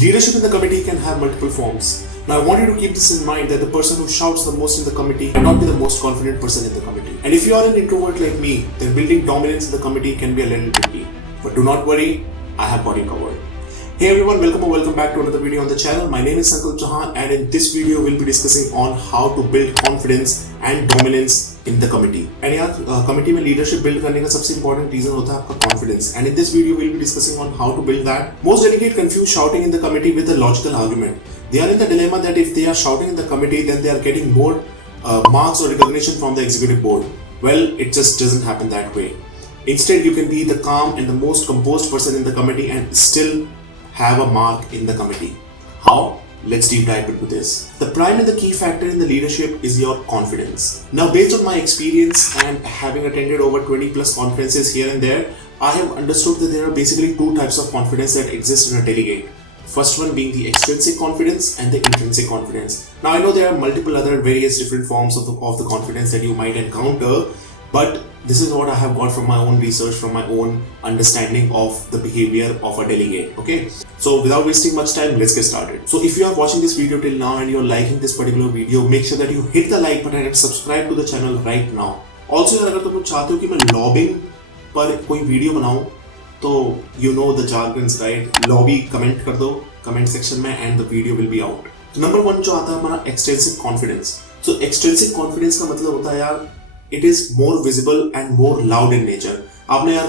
Leadership in the committee can have multiple forms. Now I want you to keep this in mind that the person who shouts the most in the committee cannot be the most confident person in the committee. And if you are an introvert like me, then building dominance in the committee can be a little tricky. But do not worry, I have got you covered. Hey everyone, welcome back to another video on the channel. My name is Sankalp Chauhan and in this video we'll be discussing on how to build confidence and dominance in the committee. And यार committee में leadership build करने का सबसे important reason होता है आपका confidence. And in this video we'll be discussing on how to build that. Most delegate confuse shouting in the committee with a logical argument. They are in the dilemma that if they are shouting in the committee, then they are getting more marks or recognition from the executive board. Well, it just doesn't happen that way. Instead, you can be the calm and the most composed person in the committee and still have a mark in the committee. How? Let's deep dive into this. The prime and the key factor in the leadership is your confidence. Now, based on my experience and having attended over 20 plus conferences here and there, I have understood that there are basically two types of confidence that exist in a delegate. First one being the extrinsic confidence and the intrinsic confidence. Now, I know there are multiple other various different forms of the confidence that you might encounter, but this is what I have got from my own research, from my own understanding of the behavior of a delegate. Okay, so without wasting much time, let's get started. So if you are watching this video till now and you're liking this particular video, make sure that you hit the like button and subscribe to the channel right now. Also, अगर तुम लोग चाहते हो कि मैं lobbying पर कोई video बनाऊं, तो you know the jargons, right? Lobby comment कर दो कमेंट सेक्शन में and the video will be out. Number 1 जो आता है हमारा extrinsic confidence. So extrinsic confidence का मतलब होता है यार it is more visible and more loud in nature. आपने यार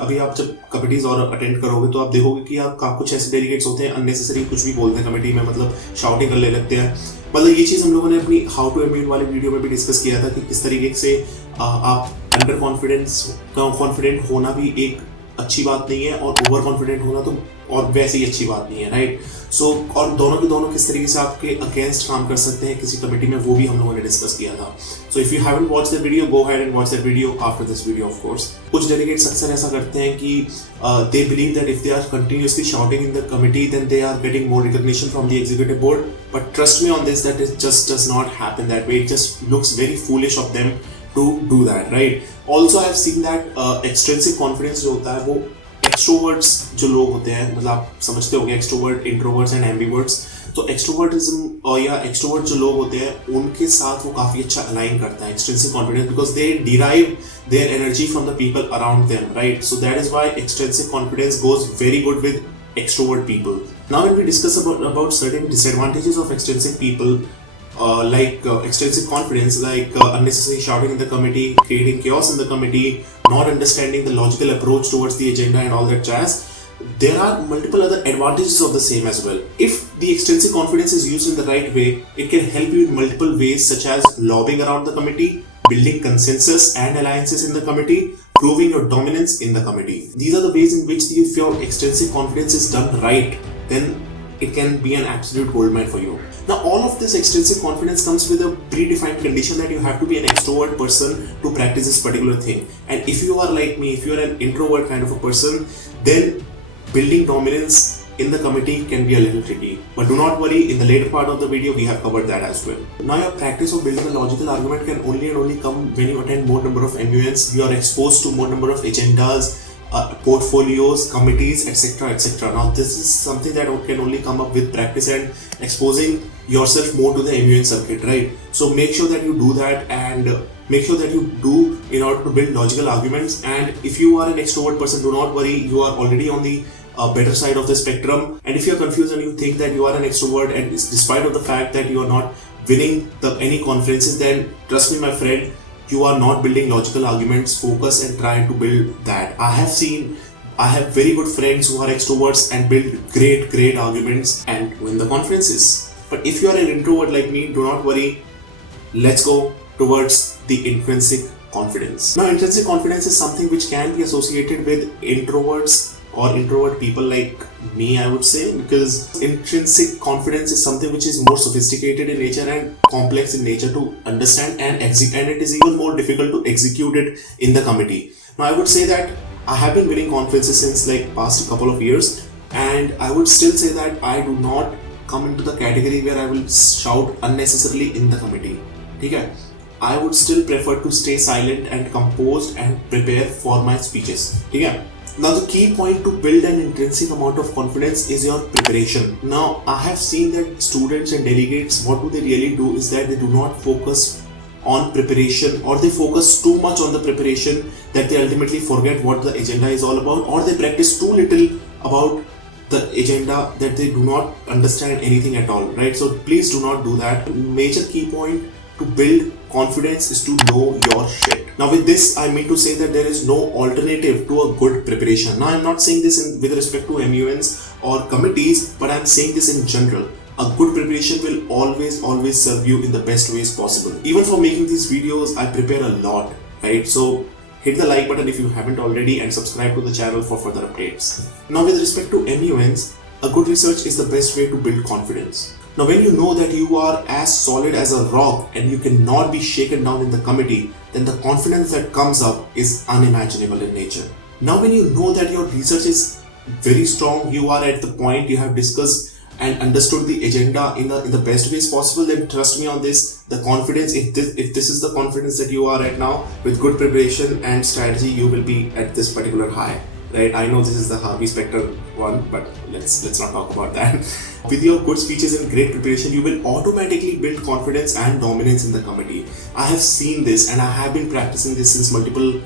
अभी आप जब कमिटीज और अटेंड करोगे तो आप देखोगे कि यार कुछ ऐसे डेलीगेट्स होते हैं अननेसेसरी कुछ भी बोलते हैं कमेटी में, मतलब शाउटिंग करने लगते हैं. मतलब ये चीज़ हम लोगों ने अपनी हाउ टू MUN वाले वीडियो में भी डिस्कस किया था कि किस तरीके से आप अंडर कॉन्फिडेंट होना भी एक अच्छी बात नहीं है और ओवर कॉन्फिडेंट होना तो और वैसे ही अच्छी बात नहीं है, राइट? सो और दोनों के दोनों किस तरीके से आपके अगेंस्ट काम कर सकते हैं किसी कमेटी में, वो भी हम लोगों ने डिस्कस किया था. So if you haven't watched the video, go ahead and watch that video after this video of course. कुछ डेलीगेट्स अक्सर ऐसा करते हैं कि they believe that if they are continuously shouting in the committee then they are getting more recognition from the executive board. But trust me on this that it just does not happen that way. It just looks very foolish of them to do that, right? Also I have seen that extrinsic confidence जो होता है वो extroverts जो लोग होते हैं, मतलब आप समझते होंगे एक्सट्रोवर्ट, इंट्रोवर्ट्स एंड एम्बिवर्ट्स. तो एक्सट्रोवर्टिज्म या एक्सट्रोवर्ट जो लोग होते हैं उनके साथ वो काफी अच्छा अलाइन करता है extrinsic confidence, because they derive their energy from the people around them, right? So that is why extrinsic confidence goes very good with extrovert people. Now when we discuss about certain disadvantages of extrinsic people, extrinsic confidence, unnecessary shouting in the committee, creating chaos in the committee, not understanding the logical approach towards the agenda and all that jazz, there are multiple other advantages of the same as well. If the extrinsic confidence is used in the right way, it can help you in multiple ways, such as lobbying around the committee, building consensus and alliances in the committee, proving your dominance in the committee. These are the ways in which if your extrinsic confidence is done right, then it can be an absolute goldmine for you. Now, all of this extrinsic confidence comes with a predefined condition that you have to be an extrovert person to practice this particular thing. And if you are like me, if you are an introvert kind of a person, then building dominance in the committee can be a little tricky. But do not worry, in the later part of the video we have covered that as well. Now your practice of building a logical argument can only come when you attend more number of MUNs, you are exposed to more number of agendas, portfolios, committees, etc. etc. Now this is something that can only come up with practice and exposing yourself more to the MUN circuit, right? So make sure that you do that and make sure that you do in order to build logical arguments. And if you are an extrovert person, do not worry, you are already on the better side of the spectrum. And if you are confused and you think that you are an extrovert and despite of the fact that you are not winning any conferences, then trust me my friend, you are not building logical arguments. Focus and try to build that. I have very good friends who are extroverts and build great arguments and win the conferences. But if you are an introvert like me, do not worry, let's go towards the intrinsic confidence. Now intrinsic confidence is something which can be associated with introverts or introvert people like me, I would say, because intrinsic confidence is something which is more sophisticated in nature and complex in nature to understand and it is even more difficult to execute it in the committee. Now I would say that I have been winning conferences since past couple of years, and I would still say that I do not come into the category where I will shout unnecessarily in the committee. Okay? I would still prefer to stay silent and composed and prepare for my speeches. Okay? Now the key point to build an intrinsic amount of confidence is your preparation. Now I have seen that students and delegates, what do they really do is that they do not focus on preparation, or they focus too much on the preparation that they ultimately forget what the agenda is all about, or they practice too little about the agenda that they do not understand anything at all, right? So please do not do that. Major key point to build confidence is to know your shit. Now with this, I mean to say that there is no alternative to a good preparation. Now I'm not saying this with respect to MUNs or committees, but I'm saying this in general. A good preparation will always serve you in the best ways possible. Even for making these videos, I prepare a lot, right? So hit the like button if you haven't already and subscribe to the channel for further updates. Now with respect to MUNs, a good research is the best way to build confidence. Now when you know that you are as solid as a rock and you cannot be shaken down in the committee, then the confidence that comes up is unimaginable in nature. Now when you know that your research is very strong, you are at the point you have discussed and understood the agenda in the best ways possible, then trust me on this, the confidence, if this is the confidence that you are at now, with good preparation and strategy, you will be at this particular high, right? I know this is the Harvey Specter one, but let's not talk about that. With your good speeches and great preparation, you will automatically build confidence and dominance in the committee. I have seen this and I have been practicing this since multiple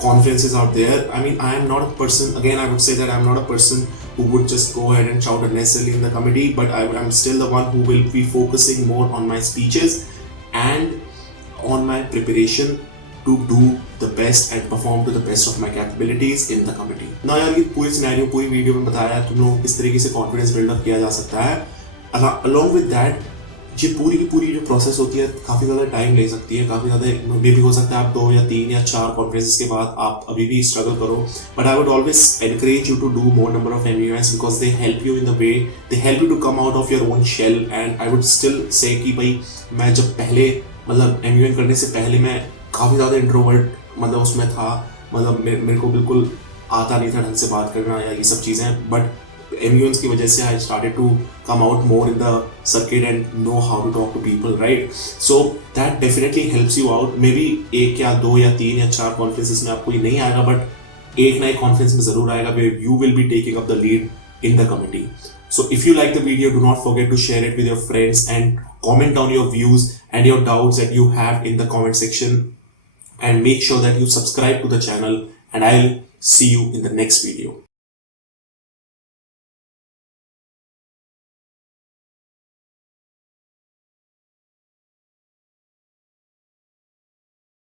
conferences out there. I mean, I am not a person, again I would say that I'm not a person who would just go ahead and shout unnecessarily in the committee, but I'm still the one who will be focusing more on my speeches and on my preparation to do the best and perform to the best of my capabilities in the committee. Now यार ये पूरी scenario पूरी video में बताया तुम लोगों को किस तरीके से कॉन्फिडेंस बिल्डअप किया जा सकता है. Along with that, ये पूरी की पूरी जो प्रोसेस होती है काफ़ी ज़्यादा टाइम ले सकती है, काफ़ी ज़्यादा मे भी हो सकता है आप 2 या 3 या 4 कॉन्फ्रेंसेस के बाद आप अभी भी स्ट्रगल करो, but I would always encourage you to do more number of MUNs because they help you in the way, they help you to come out of your own shell. And I would still say कि भाई मैं जब पहले मतलब MUN करने से पहले मैं काफ़ी ज़्यादा इंट्रोवर्ट मतलब उसमें था, मतलब मेरे को बिल्कुल आता नहीं था ढंग से बात करना या ये सब चीज़ें, बट MUNs की वजह से I started to come out more in the circuit and know how to talk to people, right? So that definitely helps you out. Maybe 1 या 2 या 3 या 4 कॉन्फ्रेंसेस में आपको ये नहीं आएगा, बट एक ना एक कॉन्फ्रेंस में जरूर आएगा where you will be taking up the lead in the committee. So if you like the video, do not forget to share it with your friends and comment down your views and your doubts that you have in the comment section, and make sure that you subscribe to the channel, and I'll see you in the next video.